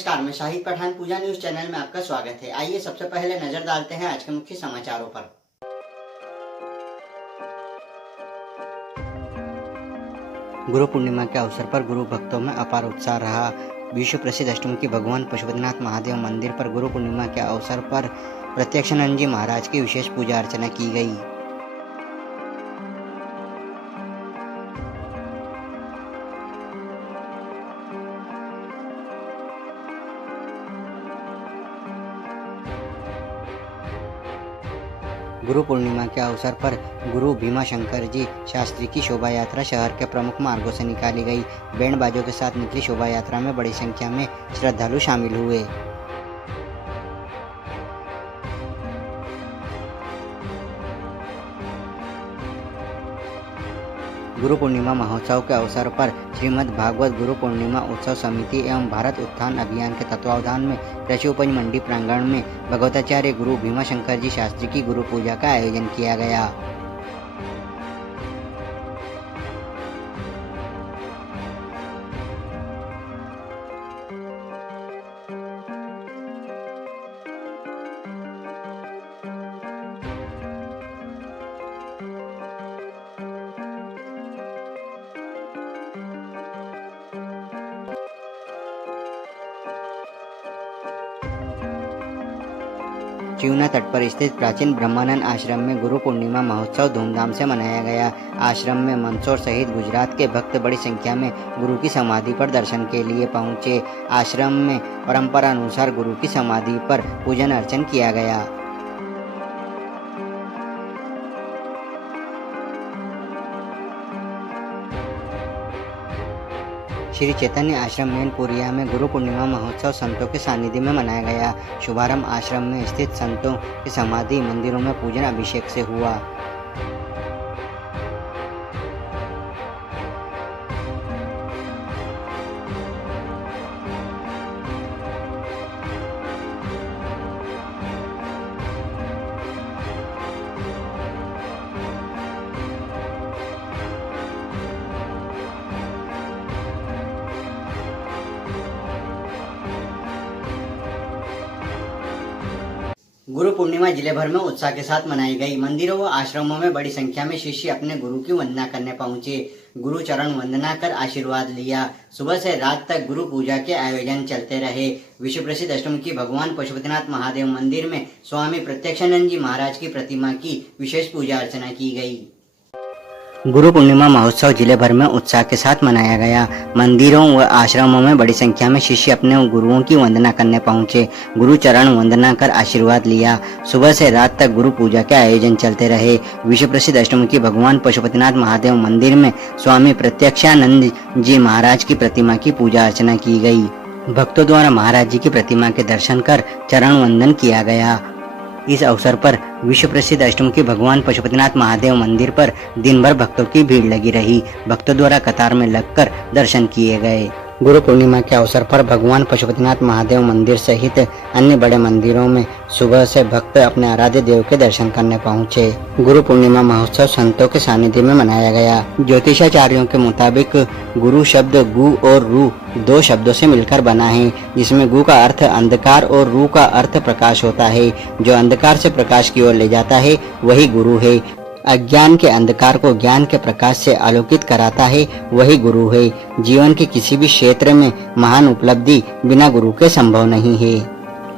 नमस्कार, मैं शाहिद पठान पूजा news channel में आपका स्वागत है। आइए सबसे पहले नजर डालते हैं आज के मुख्य समाचारों पर। गुरु पूर्णिमा के अवसर पर गुरु भक्तों में अपार उत्साह रहा। विश्व प्रसिद्ध अष्टमुखी भगवान पशुपतिनाथ महादेव मंदिर पर गुरु पूर्णिमा के अवसर पर प्रत्यक्षानंद जी महाराज की विशेष पूजा अर्चना की गई। गुरु पूर्णिमा के अवसर पर गुरु भीमाशंकर जी शास्त्री की शोभा यात्रा शहर के प्रमुख मार्गों से निकाली गई। बैंड बाजों के साथ निकली शोभा यात्रा में बड़ी संख्या में श्रद्धालु शामिल हुए। गुरु पूर्णिमा महोत्सव के अवसर पर श्रीमद् भागवत गुरु पूर्णिमा उत्सव समिति एवं भारत उत्थान अभियान के तत्वावधान में कृषि उपज मंडी प्रांगण में भगवताचार्य गुरु भीमाशंकर जी शास्त्री की गुरु पूजा का आयोजन किया गया। चिवना तट पर स्थित प्राचीन ब्रह्मानंद आश्रम में गुरु पूर्णिमा महोत्सव धूमधाम से मनाया गया। आश्रम में मंदसौर सहित गुजरात के भक्त बड़ी संख्या में गुरु की समाधि पर दर्शन के लिए पहुंचे। आश्रम में परंपरा अनुसार गुरु की समाधि पर पूजन अर्चन किया गया। श्री चैतन्य आश्रम मैनपुरिया में गुरु पूर्णिमा महोत्सव संतों के सानिध्य में मनाया गया। शुभारंभ आश्रम में स्थित संतों की समाधि मंदिरों में पूजन अभिषेक से हुआ। गुरु पूर्णिमा जिले भर में उत्साह के साथ मनाई गई। मंदिरों व आश्रमों में बड़ी संख्या में शिष्य अपने गुरु की वंदना करने पहुंचे। गुरु चरण वंदना कर आशीर्वाद लिया। सुबह से रात तक गुरु पूजा के आयोजन चलते रहे। विश्व प्रसिद्ध अष्टमुखी भगवान पशुपतिनाथ महादेव मंदिर में स्वामी प्रत्यक्षानंद जी महाराज की प्रतिमा की विशेष पूजा अर्चना की गई। गुरु पूर्णिमा महोत्सव जिले भर में उत्साह के साथ मनाया गया। मंदिरों व आश्रमों में बड़ी संख्या में शिष्य अपने गुरुओं की वंदना करने पहुंचे। गुरु चरण वंदना कर आशीर्वाद लिया। सुबह से रात तक गुरु पूजा के आयोजन चलते रहे। विश्व प्रसिद्ध अष्टमुखी भगवान पशुपतिनाथ महादेव मंदिर में स्वामी प्रत्यक्षानंद जी महाराज की प्रतिमा की पूजा अर्चना की गई। भक्तों द्वारा महाराज जी की प्रतिमा के दर्शन कर चरण वंदन किया गया। इस अवसर पर विश्व प्रसिद्ध अष्टमुखी भगवान पशुपतिनाथ महादेव मंदिर पर दिन भर भक्तों की भीड़ लगी रही। भक्तों द्वारा कतार में लगकर दर्शन किए गए। गुरु पूर्णिमा के अवसर पर भगवान पशुपतिनाथ महादेव मंदिर सहित अन्य बड़े मंदिरों में सुबह से भक्त अपने आराध्य देव के दर्शन करने पहुंचे। गुरु पूर्णिमा महोत्सव संतों के सानिध्य में मनाया गया। ज्योतिषाचार्यों के मुताबिक गुरु शब्द गु और रू दो शब्दों से मिलकर बना है, जिसमें गु का अर्थ अंधकार और रू का अर्थ प्रकाश होता है। जो अंधकार से प्रकाश की ओर ले जाता है वही गुरु है। अज्ञान के अंधकार को ज्ञान के प्रकाश से आलोकित कराता है वही गुरु है। जीवन के किसी भी क्षेत्र में महान उपलब्धि बिना गुरु के संभव नहीं है।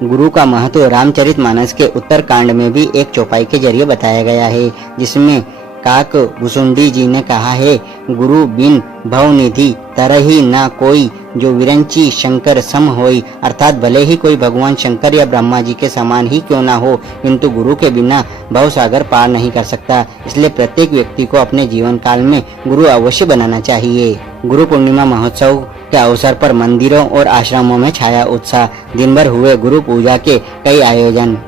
गुरु का महत्व रामचरितमानस के उत्तर कांड में भी एक चौपाई के जरिए बताया गया है, जिसमें काक भुसुंडी जी ने कहा है, गुरु बिन भवनिधि तरही ना कोई, जो विरंची शंकर सम होई। अर्थात भले ही कोई भगवान शंकर या ब्रह्मा जी के समान ही क्यों ना हो, किंतु गुरु के बिना भव सागर पार नहीं कर सकता। इसलिए प्रत्येक व्यक्ति को अपने जीवन काल में गुरु अवश्य बनाना चाहिए। गुरु पूर्णिमा महोत्सव के अवसर पर मंदिरों और आश्रमों में छाया उत्साह। दिन भर हुए गुरु पूजा के कई आयोजन।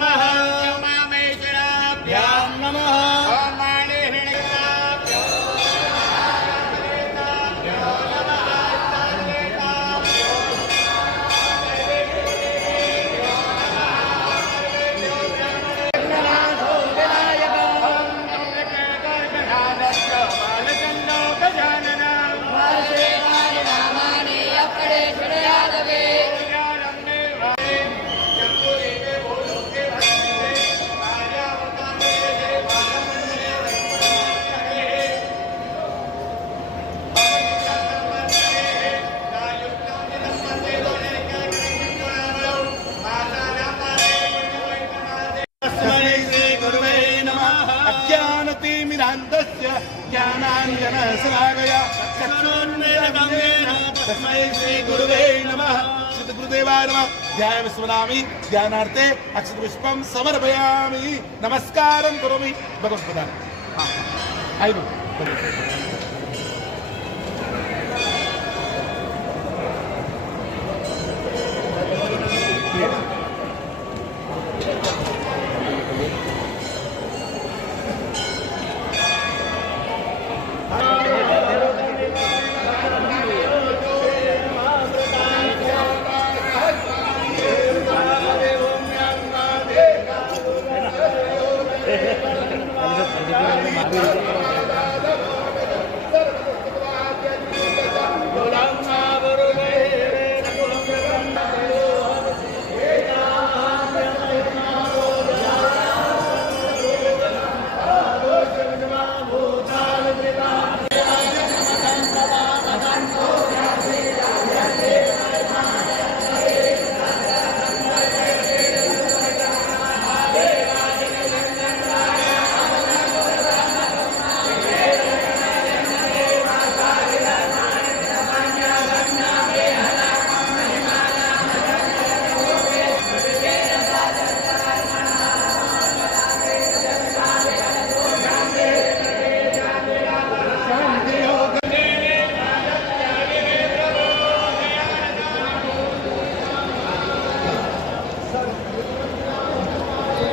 नमः उमामेश्वराभ्यां नमः ओम माणिहृदयाभ्यो ज्ञानाञ्जनशलाकया चक्षुरुन्मीलितं तस्मै श्रीगुरुवे नमः। श्री गुरुदेवाय नमः। ध्यायामि स्मरामि ध्यानार्थे अक्षतपुष्पं समर्पयामि नमस्कारं करोमि भगवत्पादान्। आइए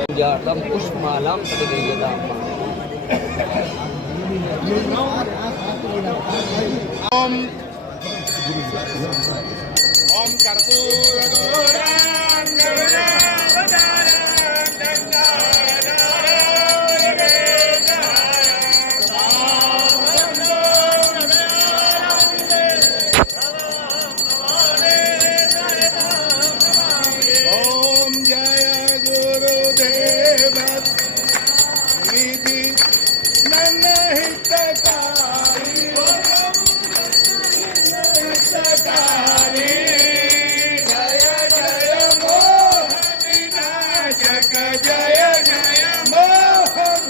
पूजार्थं पुष्पमालां प्रतिगृह्यताम्। ओम ओम कर्पूरगौरं करुणावतारं ओम जय गुरुदेव निधि नन हितकारी हितकारी जय जय मोहन विनाशक जय जय मोहन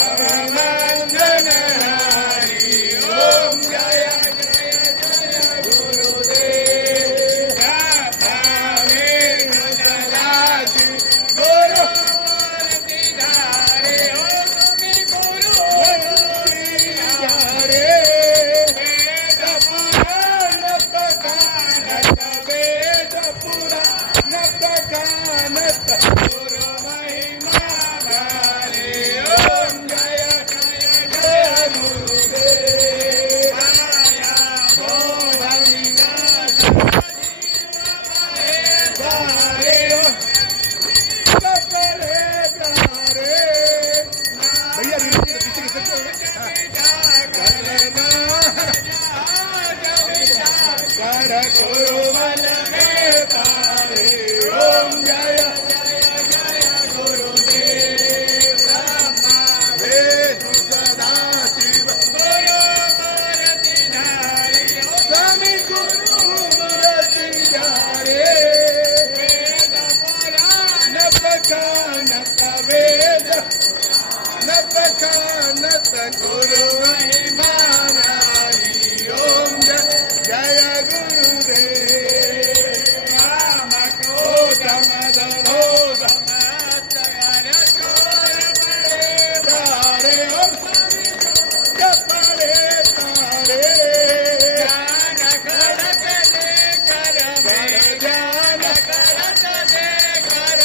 अभिनंदन हरि ओम जय जय जय गुरुदेव भावे सदाशि गुरु धारे ओम गुरु धारे वेद पुराण पकानत वेद पुराण पकानत गुरु महिमा धारे ओम जय जय जय गुरुदेव माया मोह विनाश धारे ओम भैया पीछे की कर गुरु मन में पारे ओम जय जय गुरुदेव वेद सदा शिव गुरु मूर्ति धारी स्वामी गुरु मूर्ति धारे वेद पुराण पकानत वेद न पकानत गुरु महिमा नारी ओम जय गुरुदेव राम क्रोध मद लोभ मत्सर चोर बड़े तारे ओम जपड़े तारे ज्ञान खड़क दे कर में ज्ञान खड़क दे कर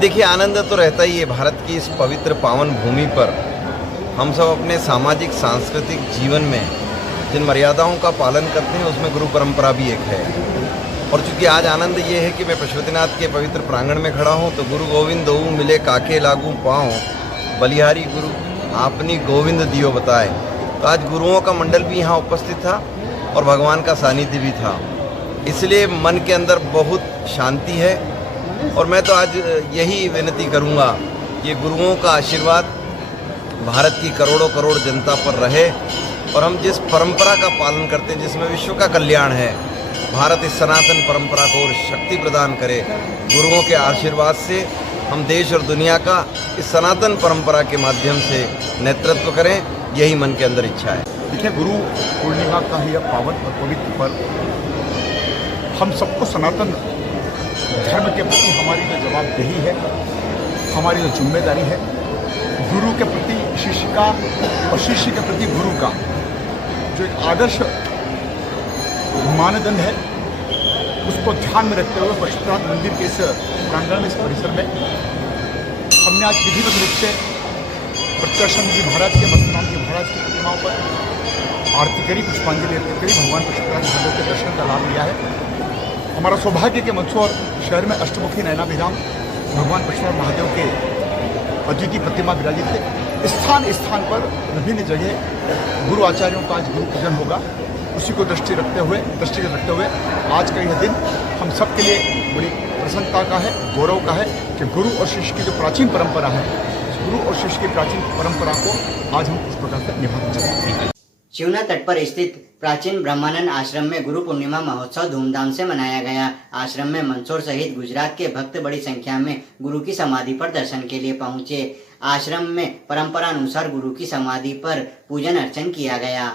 देखिए, आनंद तो रहता ही है। भारत की इस पवित्र पावन भूमि पर हम सब अपने सामाजिक सांस्कृतिक जीवन में जिन मर्यादाओं का पालन करते हैं उसमें गुरु परंपरा भी एक है। और चूंकि आज आनंद ये है कि मैं पशुपतिनाथ के पवित्र प्रांगण में खड़ा हूँ, तो गुरु गोविंद दोऊ मिले काके लागू पाँव, बलिहारी गुरु आपनी गोविंद दियो बताए। तो आज गुरुओं का मंडल भी यहाँ उपस्थित था और भगवान का सानिध्य भी था, इसलिए मन के अंदर बहुत शांति है। और मैं तो आज यही विनती करूँगा कि गुरुओं का आशीर्वाद भारत की करोड़ों करोड़ जनता पर रहे और हम जिस परंपरा का पालन करते हैं, जिसमें विश्व का कल्याण है, भारत इस सनातन परंपरा को और शक्ति प्रदान करे। गुरुओं के आशीर्वाद से हम देश और दुनिया का इस सनातन परंपरा के माध्यम से नेतृत्व करें, यही मन के अंदर इच्छा है। देखिए, गुरु पूर्णिमा का यह पावन और पवित्र पर्व हम सबको सनातन धर्म के प्रति हमारी जो जवाबदेही है, हमारी जो जिम्मेदारी है, गुरु के प्रति शिष्य का और शिष्य के प्रति गुरु का जो एक आदर्श मानदंड है, उसको ध्यान में रखते हुए पशुपतिनाथ मंदिर के इस प्रांगण में, इस परिसर में हमने आज विधिवत रूप से प्रत्याशन जी महाराज के, मस्तनाम जी महाराज की प्रतिमाओं पर आरती करी, पुष्पांजलि अर्पित करी, भगवान पशुपतिनाथ महादेव के दर्शन का लाभ लिया है। हमारा सौभाग्य के मंदसौर शहर में अष्टमुखी नैनाभिराम भगवान पशुपतिनाथ महादेव के अद्वितीय प्रतिमा विराजित है। स्थान स्थान पर विभिन्न जगह गुरु आचार्यों का आज गुरु पूजन होगा। उसी को दृष्टि रखते हुए आज का यह दिन हम सब के लिए बड़ी प्रसन्नता का है, गौरव का है कि गुरु और शिष्य की जो प्राचीन परंपरा है, उस गुरु और शिष्य की प्राचीन परंपरा को आज हम उस प्रकार से निभाते चलते हैं। शिवना तट पर स्थित प्राचीन ब्रह्मानंद आश्रम में गुरु पूर्णिमा महोत्सव धूमधाम से मनाया गया। आश्रम में मंदसौर सहित गुजरात के भक्त बड़ी संख्या में गुरु की समाधि पर दर्शन के लिए पहुंचे। आश्रम में परंपरा अनुसार गुरु की समाधि पर पूजन अर्चन किया गया।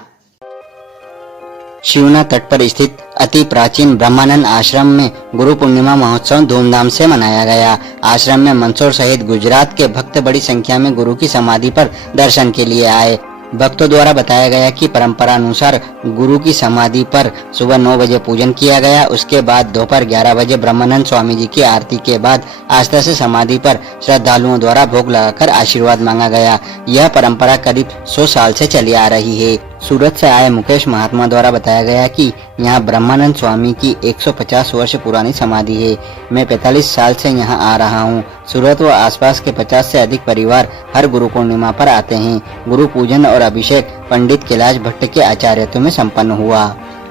शिवना तट पर स्थित अति प्राचीन ब्रह्मानंद आश्रम में गुरु पूर्णिमा महोत्सव धूमधाम से मनाया गया। आश्रम में मंदसौर सहित गुजरात के भक्त बड़ी संख्या में गुरु की समाधि पर दर्शन के लिए आए। भक्तों द्वारा बताया गया कि परंपरा अनुसार गुरु की समाधि पर सुबह 9 बजे पूजन किया गया। उसके बाद दोपहर 11 बजे ब्रह्मानंद स्वामी जी की आरती के बाद आस्था से समाधि पर श्रद्धालुओं द्वारा भोग लगाकर आशीर्वाद मांगा गया। यह परंपरा करीब 100 साल से चली आ रही है। सूरत से आए मुकेश महात्मा द्वारा बताया गया कि यहाँ ब्रह्मानंद स्वामी की 150 वर्ष पुरानी समाधि है। मैं 45 साल से यहाँ आ रहा हूँ। सूरत व आसपास के 50 से अधिक परिवार हर गुरु पूर्णिमा पर आते हैं। गुरु पूजन और अभिषेक पंडित कैलाश भट्ट के आचार्यत्व में संपन्न हुआ।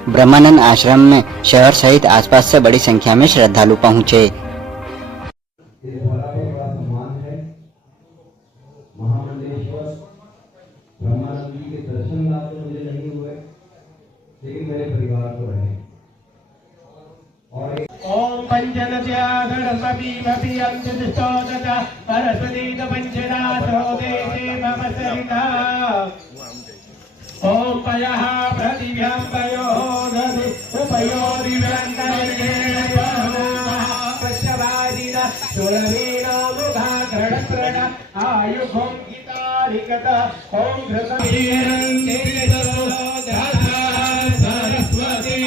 ब्रह्मानंद आश्रम में शहर सहित आसपास से बड़ी संख्या में श्रद्धालु पहुँचे। ब्रह्मानंद जी के दर्शन लाभ तो मुझे नहीं हुए, लेकिन मेरे परिवार को रहे। और ओम पंचनस्या गणपतिमपि अंशदिष्टोदता परस्वतीत पंचदासो देशे मम सरिता। ओम पयः प्रतिभ्यां पयोः दधि उपयोरिव्यन्तरेण पश्यवादिना सुरवीणो मुखा घृणकृण आयुभों गीतारिकता। ओम घृतवीरं तेजसो धाता सरस्वती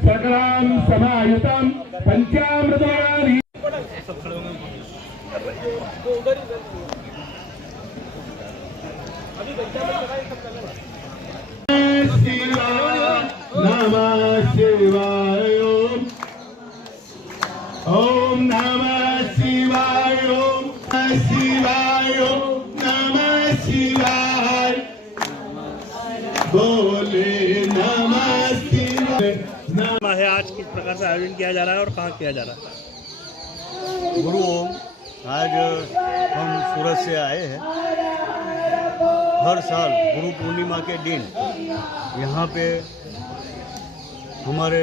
सकलां समायुतं पंचामृतानि। नमः शिवाय। ओम नमः शिवाय। ओम शिवाय। नमः शिवाय। बोले नमः शिवाय। है आज किस प्रकार से आयोजन किया जा रहा है और कहाँ किया जा रहा है? गुरु ओम, आज हम सूरत से आए हैं। हर साल गुरु पूर्णिमा के दिन यहाँ पे हमारे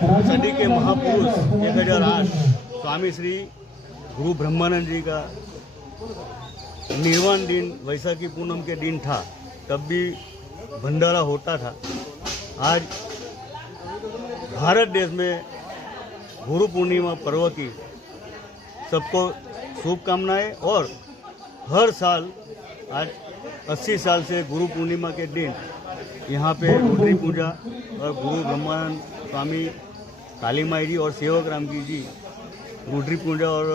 सदी के महापुरुष 1008 स्वामी श्री गुरु ब्रह्मानंद जी का निर्वाण दिन वैशाखी पूनम के दिन था, तब भी भंडारा होता था। आज भारत देश में गुरु पूर्णिमा पर्व की सबको शुभकामनाएं। और हर साल आज 80 साल से गुरु पूर्णिमा के दिन यहाँ पे रुद्री पूजा और गुरु ब्रह्मानंद स्वामी काली माई जी और सेवक राम जी रुद्री पूजा और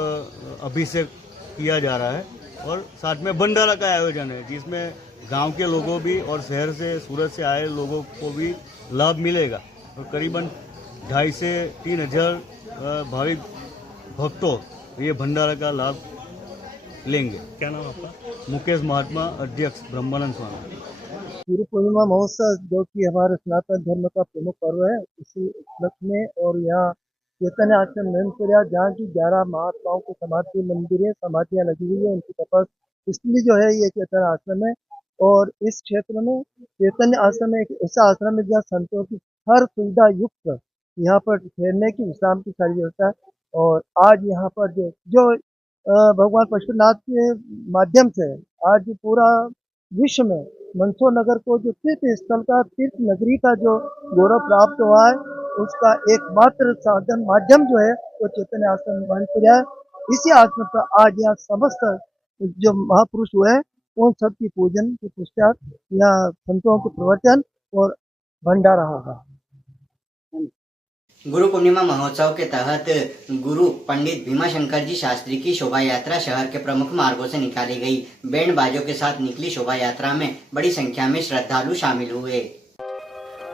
अभिषेक किया जा रहा है। और साथ में भंडारा का आयोजन है जिसमें गांव के लोगों भी और शहर से सूरत से आए लोगों को भी लाभ मिलेगा। और करीबन 2,500 से 3,000 भाविक भक्तों ये भंडारा का लाभ लेंगे। क्या नाम आपका? मुकेश महात्मा, अध्यक्ष ब्रह्मानंद स्वामी। गुरु पूर्णिमा महोत्सव जो कि हमारे सनातन धर्म का प्रमुख पर्व है, इसी उपलक्ष्य में और यहाँ चैतन्य आश्रम नैनपुरिया जहाँ की 11 महात्माओं की समाधि मंदिर है, समाधियाँ लगी हुई है, उनकी तपस इसलिए जो है ये चैतन्य आश्रम है। और इस क्षेत्र में चैतन्य आश्रम एक ऐसा आश्रम है जहाँ संतों की हर सुविधा युक्त यहाँ पर ठहरने की, विश्राम की सारी व्यवस्था है। और आज यहाँ पर जो भगवान पशुपतिनाथ के माध्यम से आज पूरा विश्व में मंदसौर नगर को जो तीर्थ स्थल का, तीर्थ नगरी का जो गौरव प्राप्त हुआ है, उसका एकमात्र साधन माध्यम जो है वो चैतन्य आश्रम नैनपुरिया है। इसी आश्रम पर आज यहाँ समस्त जो महापुरुष हुए हैं उन सब की पूजन के पश्चात यहाँ संतों के प्रवचन और भंडारा होगा। गुरु पूर्णिमा महोत्सव के तहत गुरु पंडित भीमाशंकर जी शास्त्री की शोभा यात्रा शहर के प्रमुख मार्गों से निकाली गई। बैंड बाजों के साथ निकली शोभा यात्रा में बड़ी संख्या में श्रद्धालु शामिल हुए।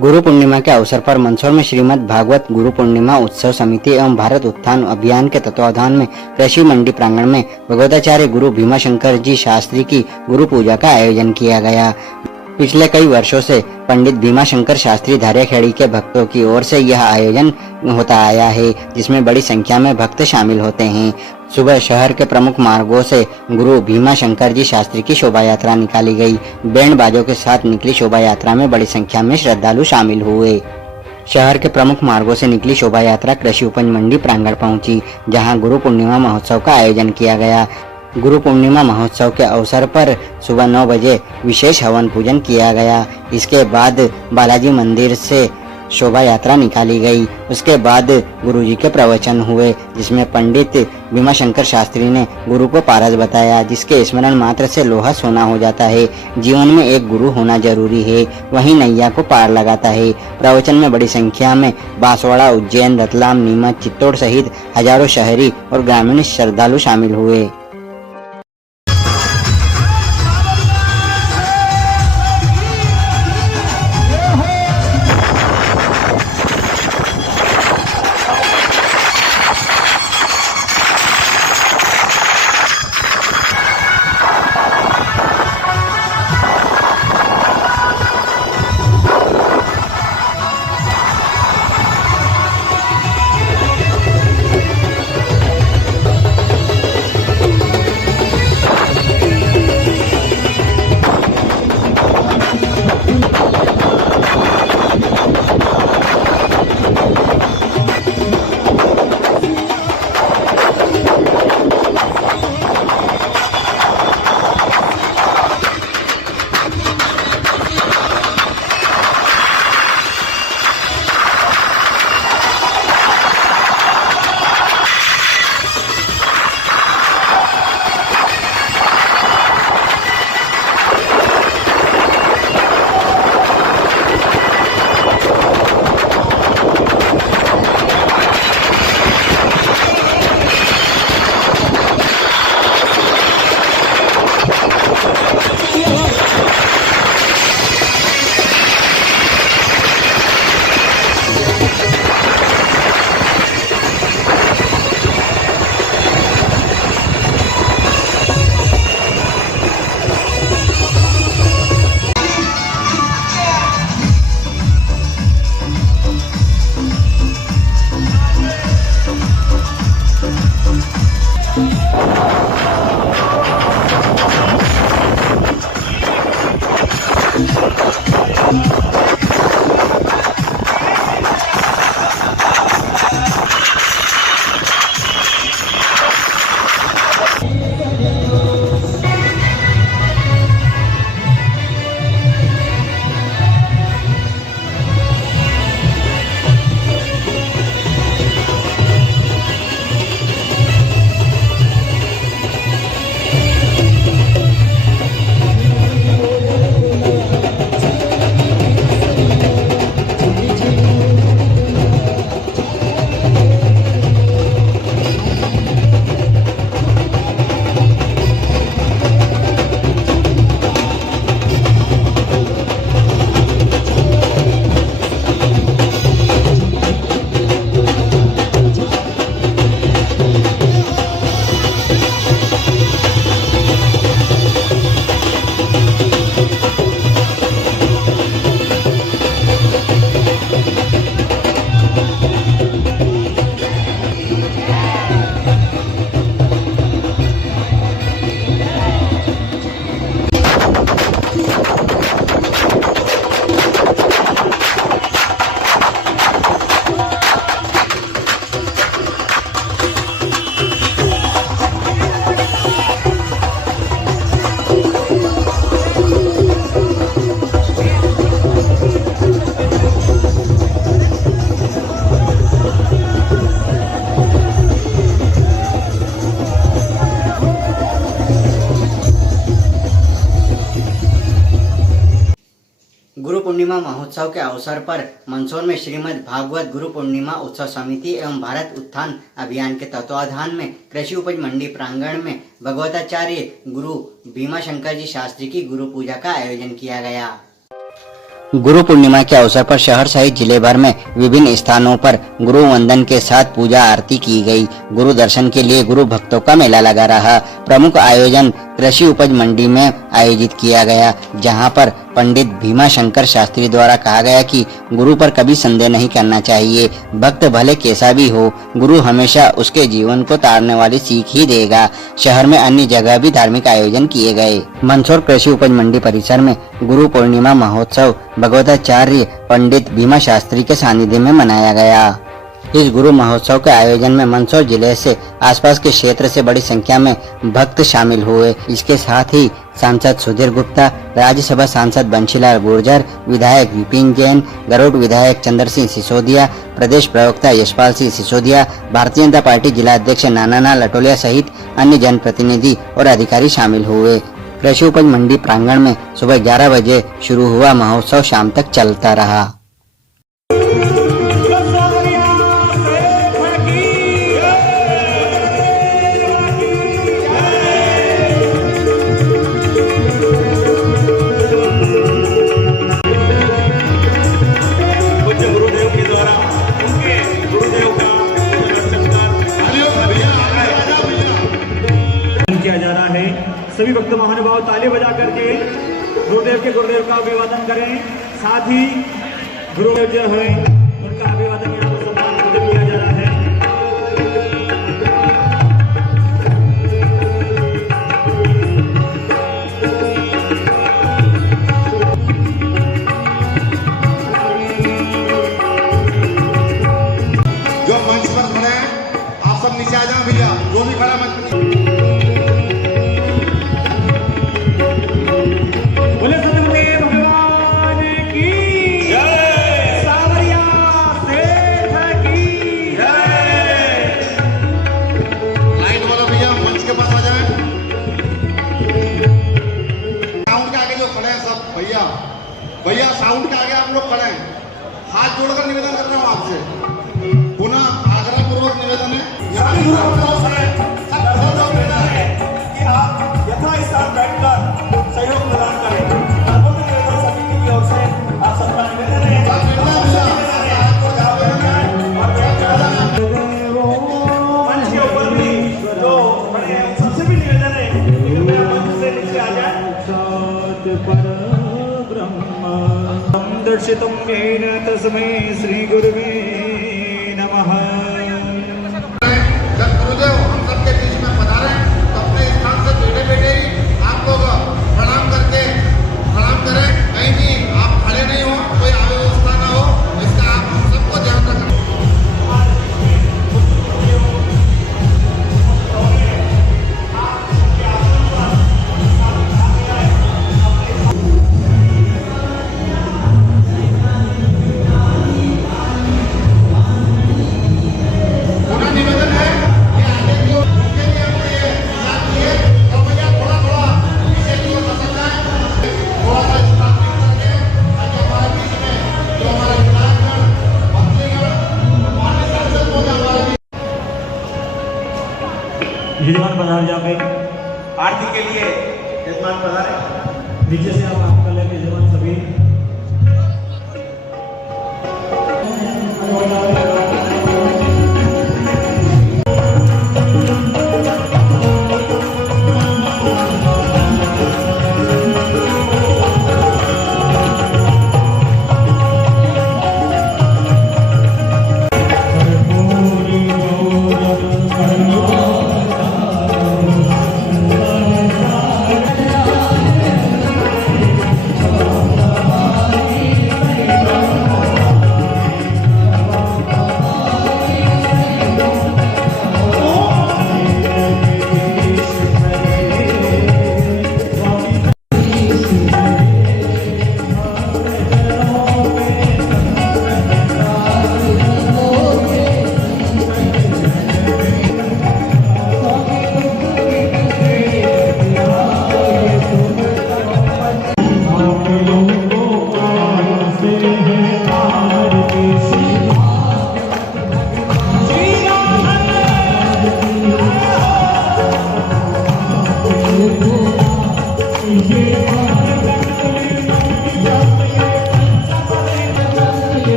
गुरु पूर्णिमा के अवसर पर मंदसौर में श्रीमद् भागवत गुरु पूर्णिमा उत्सव समिति एवं भारत उत्थान अभियान के तत्वावधान में कृषि मंडी प्रांगण में भगवताचार्य गुरु भीमाशंकर जी शास्त्री की गुरु पूजा का आयोजन किया गया। पिछले कई वर्षों से पंडित भीमाशंकर शास्त्री धारियाखेड़ी के भक्तों की ओर से यह आयोजन होता आया है, जिसमें बड़ी संख्या में भक्त शामिल होते हैं। सुबह शहर के प्रमुख मार्गों से गुरु भीमाशंकर जी शास्त्री की शोभा यात्रा निकाली गई। बैंड बाजों के साथ निकली शोभा यात्रा में बड़ी संख्या में श्रद्धालु शामिल हुए। शहर के प्रमुख मार्गों से निकली शोभा यात्रा कृषि उपज मंडी प्रांगण पहुंची, जहां गुरु पूर्णिमा महोत्सव का आयोजन किया गया। गुरु पूर्णिमा महोत्सव के अवसर पर सुबह 9 बजे विशेष हवन पूजन किया गया। इसके बाद बालाजी मंदिर से शोभा यात्रा निकाली गई। उसके बाद गुरुजी के प्रवचन हुए, जिसमें पंडित भीमाशंकर शास्त्री ने गुरु को पारस बताया, जिसके स्मरण मात्र से लोहा सोना हो जाता है। जीवन में एक गुरु होना जरूरी है, वही नैया को पार लगाता है। प्रवचन में बड़ी संख्या में बांसवाड़ा, उज्जैन, रतलाम, नीमच, चित्तौड़ सहित हजारों शहरी और ग्रामीण श्रद्धालु शामिल हुए। पूर्णिमा महोत्सव के अवसर पर मंदसौर में श्रीमद् भागवत गुरु पूर्णिमा उत्सव समिति एवं भारत उत्थान अभियान के तत्वाधान में कृषि उपज मंडी प्रांगण में भगवताचार्य गुरु भीमाशंकर जी शास्त्री की गुरु पूजा का आयोजन किया गया। गुरु पूर्णिमा के अवसर पर शहर सहित जिले भर में विभिन्न स्थानों पर गुरु वंदन के साथ पूजा आरती की गई। गुरु दर्शन के लिए गुरु भक्तों का मेला लगा रहा। प्रमुख आयोजन कृषि उपज मंडी में आयोजित किया गया, जहां पर पंडित भीमाशंकर शास्त्री द्वारा कहा गया कि गुरु पर कभी संदेह नहीं करना चाहिए। भक्त भले कैसा भी हो, गुरु हमेशा उसके जीवन को तारने वाली सीख ही देगा। शहर में अन्य जगह भी धार्मिक आयोजन किए गए। मंदसौर कृषि उपज मंडी परिसर में गुरु पूर्णिमा महोत्सव भगवताचार्य पंडित भीमा शास्त्री के सानिध्य में मनाया गया। इस गुरु महोत्सव के आयोजन में मंदसौर जिले से आसपास के क्षेत्र से बड़ी संख्या में भक्त शामिल हुए। इसके साथ ही सांसद सुधीर गुप्ता, राज्यसभा सांसद बंशीलाल गुर्जर, विधायक विपिन जैन, गरुड़ विधायक चंद्र सिंह सिसोदिया, प्रदेश प्रवक्ता यशपाल सिंह सिसोदिया, भारतीय जनता पार्टी जिला अध्यक्ष नानाना लटोलिया सहित अन्य जनप्रतिनिधि और अधिकारी शामिल हुए। कृषि उपज मंडी प्रांगण में सुबह 11 बजे शुरू हुआ महोत्सव शाम तक चलता रहा। किया जा रहा है। सभी भक्त महानुभाव ताली बजा करके गुरुदेव का अभिवादन करें। साथ ही गुरुदेव जो है उनका अभिवादन यहाँ पर सम्मान किया जा रहा है। जो मंच पर खड़े हैं आप सब नीचे आ जाओ भैया, जो भी खड़ा मंच पर। बोले सतगुरुदेव भगवान की जय, सावरिया सेठ की जय। लाइन वाला भैया मंच के पास आ जाए। साउंड के आगे जो खड़े हैं सब भैया साउंड के आगे आप लोग खड़े हैं। हाथ जोड़कर निवेदन कर रहा हूँ आपसे, पुनः आग्रह पूर्वक निवेदन है कि आप यथास्थान बैठकर सहयोग प्रदान करें। समिति की ओर से आप सबका निवेदन है। मंच के ऊपर भी जो खड़े हैं सबसे भी निवेदन है कि कृपया मंच से नीचे आ जाए। दर्शितुं येन तस्मै श्री गुरुवे नमः। जब गुरुदेव हम सबके बीच में पधारे तो अपने स्थान से बैठे बैठे ही आप लोग प्रणाम करें। कहीं भी आप खड़े नहीं हो, कोई अव्यवस्था ना हो, इसका आप हम सबको ध्यान रखना। यजमान पधार जाके आरती के लिए यजमान पधारे। नीचे से आप आपका लेके यजमान सभी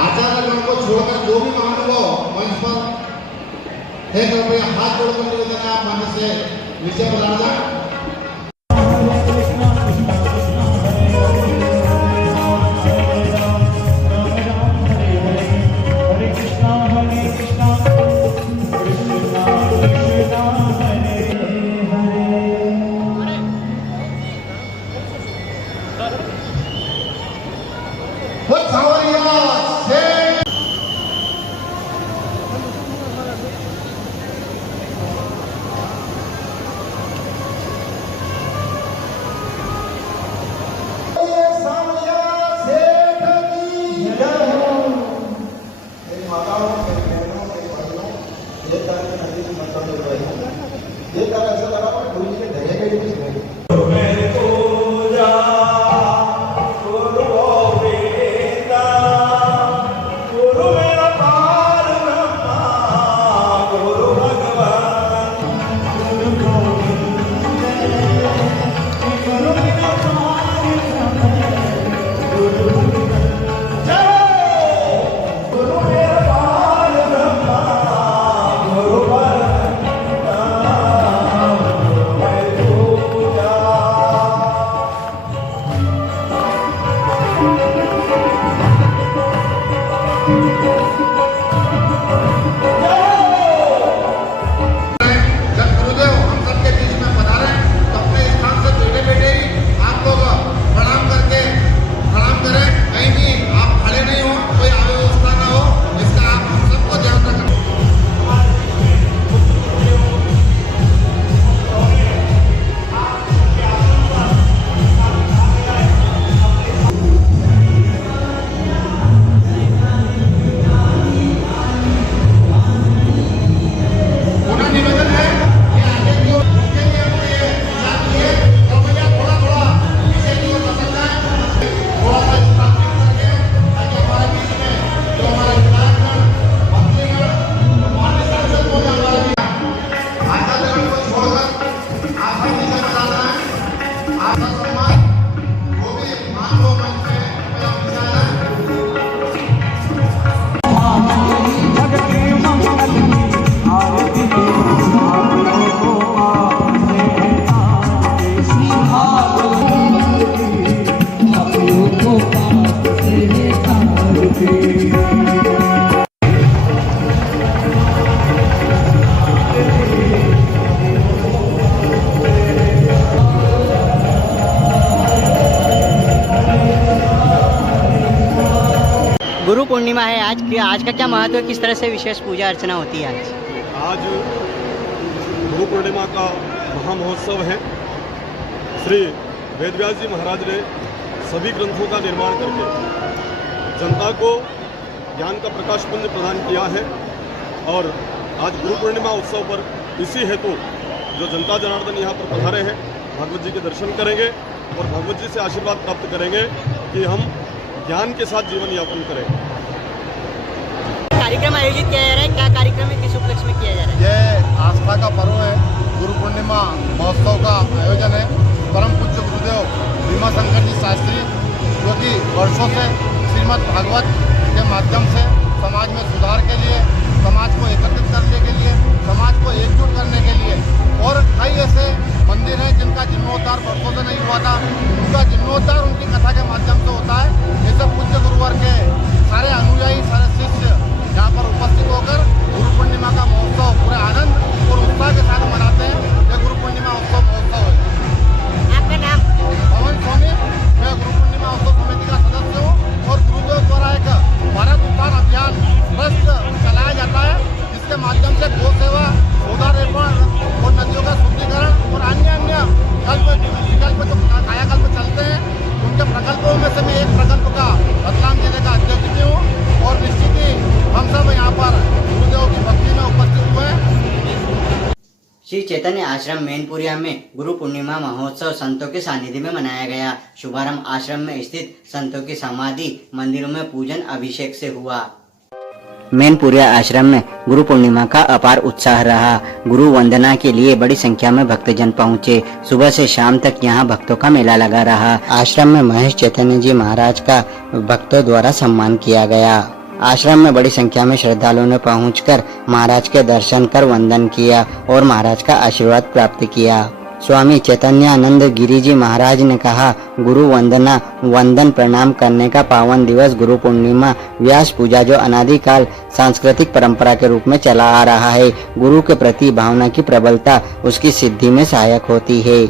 आचार्यगण को छोड़कर जो भी महानुभाव मंच पर है, कृपया हाथ जोड़कर निवेदन है आप मंच से नीचे पर आ जाए। गुरु पूर्णिमा है आज का क्या महत्व है, किस तरह से विशेष पूजा अर्चना होती है आज गुरु पूर्णिमा का महामहोत्सव है। श्री वेदव्यास जी महाराज ने सभी ग्रंथों का निर्माण करके जनता को ज्ञान का प्रकाश पुंज प्रदान किया है और आज गुरु पूर्णिमा उत्सव पर इसी हेतु जो जनता जनार्दन यहाँ पर पधारे हैं भागवत जी के दर्शन करेंगे और भागवत जी से आशीर्वाद प्राप्त करेंगे कि हम ज्ञान के साथ जीवन यापन करें। कार्यक्रम आयोजित किया जा रहा है, क्या कार्यक्रम है, किस उपलक्ष्य में किया जा रहा है? यह आस्था का पर्व है, गुरु पूर्णिमा महोत्सव का आयोजन है। परम पूज्य गुरुदेव भीमाशंकर जी शास्त्री जो कि वर्षों से श्रीमद् भागवत के माध्यम से समाज में सुधार के लिए, समाज को एकत्रित करने के लिए, समाज को एकजुट करने के लिए और कई ऐसे मंदिर हैं जिनका जीर्णोद्धार वर्षों से नहीं हुआ था, उनका जीर्णोद्धार उनकी कथा के माध्यम से होता है। ये सब पूज्य गुरुवर के सारे अनुयायी, सारे शिष्य यहाँ पर उपस्थित होकर गुरु पूर्णिमा का महोत्सव पूरे आनंद और उत्साह के साथ मनाते हैं। ये गुरु पूर्णिमा उत्सव महोत्सव है। आपका नाम? पवन सोनी। मैं गुरु पूर्णिमा उत्सव समिति का सदस्य हूँ और गुरुदेव द्वारा एक भारत उत्थान अभियान ट्रस्ट चलाया जाता है जिसके माध्यम से गौ सेवा, पौधारोपण और नदियों का शुद्धिकरण और अन्य विकल्प जो कायाकल्प चलते हैं उनके प्रकल्पों में से मैं एक प्रकल्प का रतलाम जिले का अध्यक्ष भी हूँ और निश्चित ही हम सब यहाँ पर गुरुदेव की भक्ति में उपस्थित हुए हैं। श्री चैतन्य आश्रम मैनपुरिया में गुरु पूर्णिमा महोत्सव संतों के सानिध्य में मनाया गया। शुभारंभ आश्रम में स्थित संतों की समाधि मंदिरों में पूजन अभिषेक से हुआ। मैनपुरिया आश्रम में गुरु पूर्णिमा का अपार उत्साह रहा। गुरु वंदना के लिए बड़ी संख्या में भक्तजन पहुँचे। सुबह से शाम तक यहाँ भक्तों का मेला लगा रहा। आश्रम में महेश चैतन्य जी महाराज का भक्तों द्वारा सम्मान किया गया। आश्रम में बड़ी संख्या में श्रद्धालुओं ने पहुंचकर महाराज के दर्शन कर वंदन किया और महाराज का आशीर्वाद प्राप्त किया। स्वामी चैतन्यानंद गिरी जी महाराज ने कहा, गुरु वंदना वंदन प्रणाम करने का पावन दिवस गुरु पूर्णिमा व्यास पूजा जो अनादिकाल सांस्कृतिक परंपरा के रूप में चला आ रहा है। गुरु के प्रति भावना की प्रबलता उसकी सिद्धि में सहायक होती है।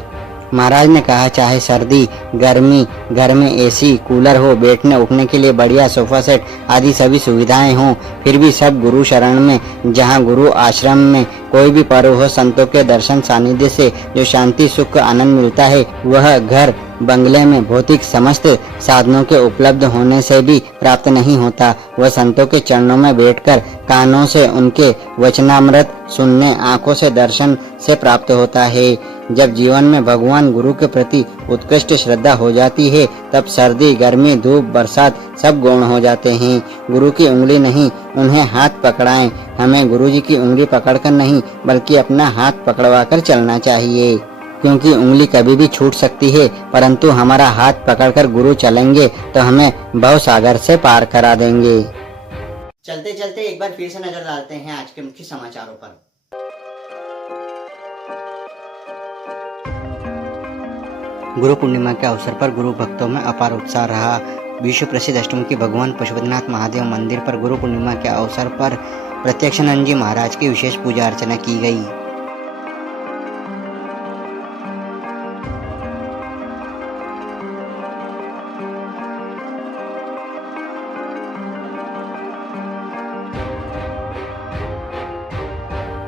महाराज ने कहा, चाहे सर्दी गर्मी, घर में एसी कूलर हो, बैठने उठने के लिए बढ़िया सोफा सेट आदि सभी सुविधाएं हों, फिर भी सब गुरु शरण में। जहां गुरु आश्रम में कोई भी पर्व हो, संतों के दर्शन सानिध्य से जो शांति सुख आनंद मिलता है वह घर बंगले में भौतिक समस्त साधनों के उपलब्ध होने से भी प्राप्त नहीं होता। वह संतों के चरणों में बैठकर कानों से उनके वचनामृत सुनने, आंखों से दर्शन से प्राप्त होता है। जब जीवन में भगवान गुरु के प्रति उत्कृष्ट श्रद्धा हो जाती है तब सर्दी गर्मी धूप बरसात सब गौण हो जाते हैं। गुरु की उंगली नहीं, उन्हें हाथ पकड़ाएं। हमें गुरु जी की उंगली पकड़कर नहीं बल्कि अपना हाथ पकड़वा कर चलना चाहिए, क्योंकि उंगली कभी भी छूट सकती है, परंतु हमारा हाथ पकड़कर गुरु चलेंगे तो हमें भव सागर से पार करा देंगे। चलते चलते एक बार फिर से नजर डालते हैं आज के मुख्य समाचारों पर। गुरु पूर्णिमा के अवसर पर गुरु भक्तों में अपार उत्साह रहा। विश्व प्रसिद्ध अष्टमुखी भगवान पशुपतिनाथ महादेव मंदिर पर गुरु पूर्णिमा के अवसर पर प्रत्यक्षानंद जी महाराज की विशेष पूजा अर्चना की गई।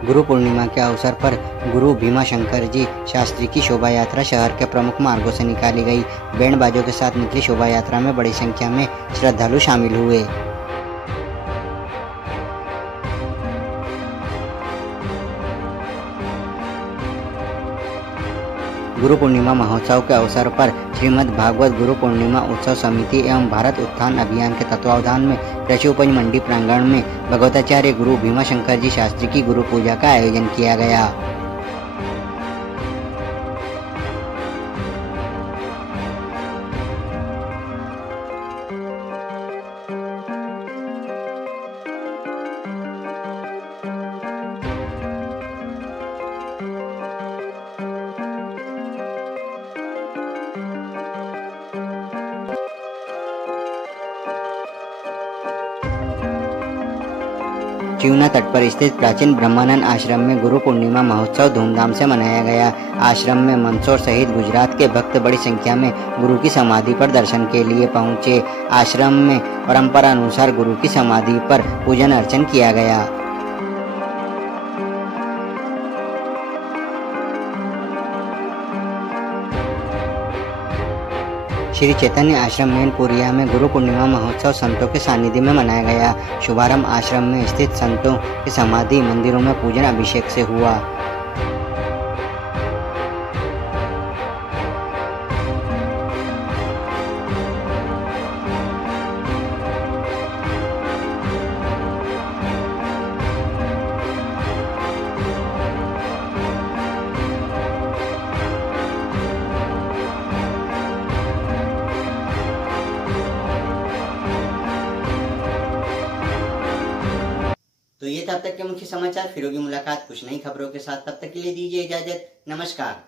गुरु पूर्णिमा के अवसर पर गुरु भीमाशंकर जी शास्त्री की शोभा यात्रा शहर के प्रमुख मार्गों से निकाली गई। बैंड बाजों के साथ निकली शोभा यात्रा में बड़ी संख्या में श्रद्धालु शामिल हुए। गुरु पूर्णिमा महोत्सव के अवसर पर श्रीमद् भागवत गुरु पूर्णिमा उत्सव समिति एवं भारत उत्थान अभियान के तत्वावधान में कृषि उपज मंडी प्रांगण में भगवताचार्य गुरु भीमाशंकर जी शास्त्री की गुरु पूजा का आयोजन किया गया। चिवना तट पर स्थित प्राचीन ब्रह्मानंद आश्रम में गुरु पूर्णिमा महोत्सव धूमधाम से मनाया गया। आश्रम में मंदसौर सहित गुजरात के भक्त बड़ी संख्या में गुरु की समाधि पर दर्शन के लिए पहुंचे। आश्रम में परंपरा अनुसार गुरु की समाधि पर पूजन अर्चन किया गया। श्री चैतन्य आश्रम मैनपुरिया में गुरु पूर्णिमा महोत्सव संतों के सानिध्य में मनाया गया। शुभारंभ आश्रम में स्थित संतों की समाधि मंदिरों में पूजन अभिषेक से हुआ। तो ये तब तक के मुख्य समाचार। फिर होगी मुलाकात कुछ नई खबरों के साथ। तब तक के लिए दीजिए इजाजत। नमस्कार।